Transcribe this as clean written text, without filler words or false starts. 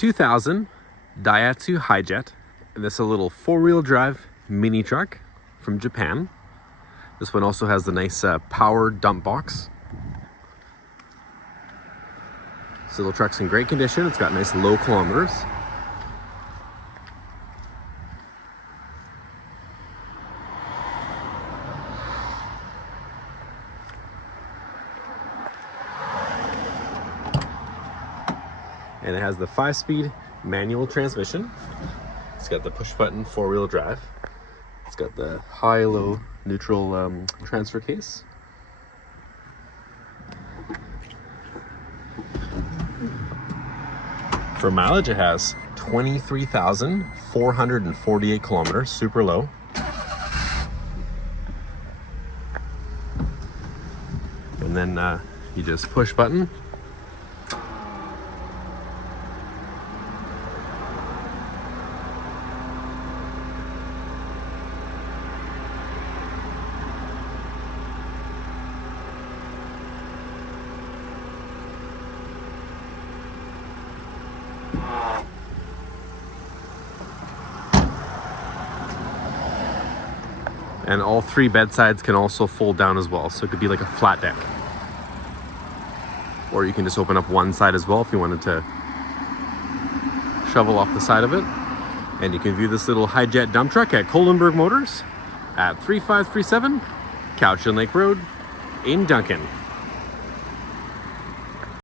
2000 Daihatsu Hijet. And this is a little four-wheel drive mini truck from Japan. This one also has the nice power dump box. This little truck's in great condition. It's got nice low kilometers. And it has the 5-speed manual transmission. It's got the push button four-wheel drive. It's got the high, low, neutral transfer case. For mileage, it has 23,448 kilometers, super low. And then you just push button. And all three bedsides can also fold down as well, so it could be like a flat deck. Or you can just open up one side as well if you wanted to shovel off the side of it. And you can view this little Hijet dump truck at Kolenberg Motors at 3537 Couch and Lake Road in Duncan.